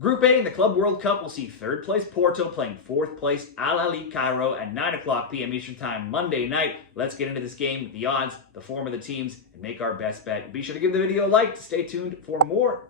Group A in the Club World Cup will see third place Porto playing fourth place Ahly Cairo at 9 o'clock p.m. Eastern Time Monday night. Let's get into this game, the odds, the form of the teams, and make our best bet. Be sure to give the video a like to stay tuned for more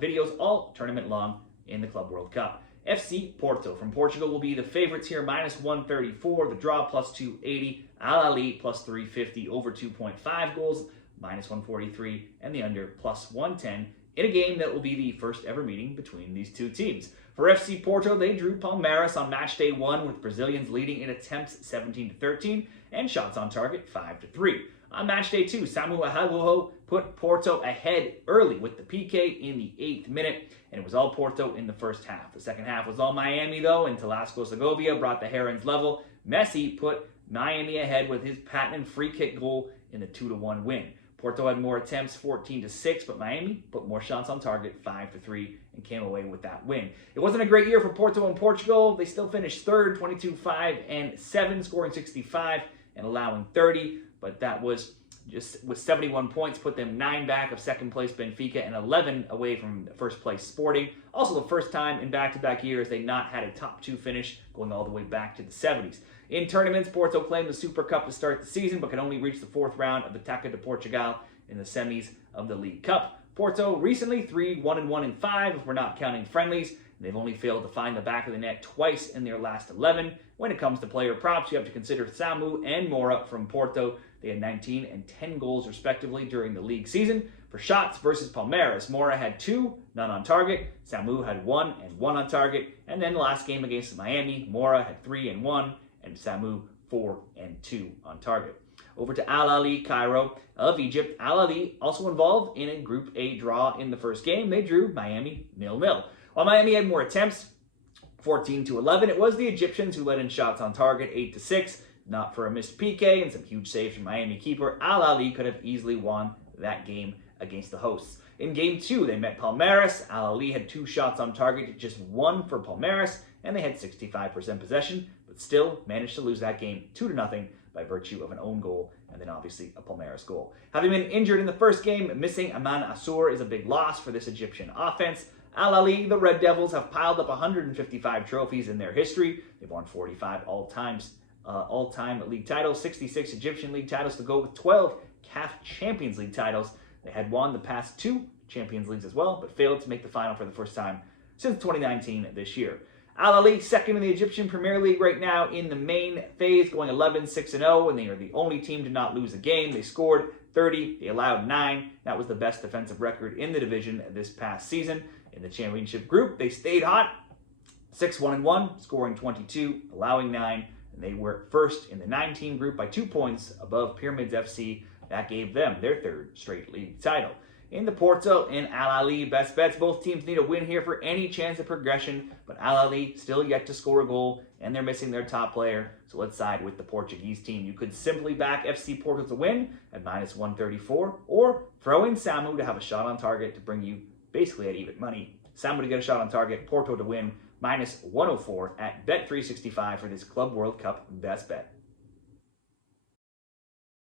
videos all tournament long in the Club World Cup. FC Porto from Portugal will be the favorites here, minus 134, the draw plus 280, Ahly plus 350, over 2.5 goals, minus 143, and the under plus 110. In a game that will be the first ever meeting between these two teams. For FC Porto, they drew Palmeiras on Matchday 1 with Brazilians leading in attempts 17-13 and shots on target 5-3. On Matchday 2, Samu Ahly put Porto ahead early with the PK in the 8th minute, and it was all Porto in the first half. The second half was all Miami, though, and Velasco Segovia brought the Herons level. Messi put Miami ahead with his patented free kick goal in the 2-1 win. Porto had more attempts, 14-6, but Miami put more shots on target, 5-3, and came away with that win. It wasn't a great year for Porto and Portugal. They still finished third, 22-5-7, scoring 65 and allowing 30, but that was just with 71 points, put them 9 back of second place Benfica and 11 away from first place Sporting. Also the first time in back-to-back years they not had a top 2 finish, going all the way back to the 70s. In tournaments, Porto claimed the Super Cup to start the season, but could only reach the 4th round of the Taça de Portugal in the semis of the League Cup. Porto recently 1-1-5 if we're not counting friendlies. They've only failed to find the back of the net twice in their last 11. When it comes to player props, you have to consider Samu and Mora from Porto. They had 19 and 10 goals respectively during the league season. For shots versus Palmeiras, Mora had 2, none on target. Samu had 1 and 1 on target. And then the last game against Miami, Mora had 3 and 1, and Samu 4 and 2 on target. Over to Ahly Cairo of Egypt. Ahly also involved in a Group A draw in the first game. They drew Miami 0-0. While Miami had more attempts, 14-11, it was the Egyptians who led in shots on target, 8-6. Not for a missed PK and some huge saves from Miami keeper, Ahly could have easily won that game against the hosts. In Game 2, they met Palmeiras. Ahly had 2 shots on target, just 1 for Palmeiras, and they had 65% possession, but still managed to lose that game 2-0 by virtue of an own goal and then obviously a Palmeiras goal. Having been injured in the first game, missing Aman Assour is a big loss for this Egyptian offense. Ahly, the Red Devils, have piled up 155 trophies in their history. They've won 45 all-time league titles, 66 Egyptian league titles to go with 12 CAF Champions League titles. They had won the past 2 Champions Leagues as well, but failed to make the final for the first time since 2019 this year. Ahly, second in the Egyptian Premier League right now in the main phase, going 11-6-0, and they are the only team to not lose a game. They scored 30, they allowed 9. That was the best defensive record in the division this past season. In the championship group, they stayed hot, 6-1-1, scoring 22, allowing 9, and they were first in the 9-team group by 2 points above Pyramids FC. That gave them their 3rd straight league title. In the Porto and Ahly best bets, both teams need a win here for any chance of progression, but Ahly still yet to score a goal, and they're missing their top player, so let's side with the Portuguese team. You could simply back FC Porto to win at minus 134, or throw in Samu to have a shot on target to bring you basically at even money. Samu to get a shot on target, Porto to win, minus 104 at Bet365 for this Club World Cup best bet.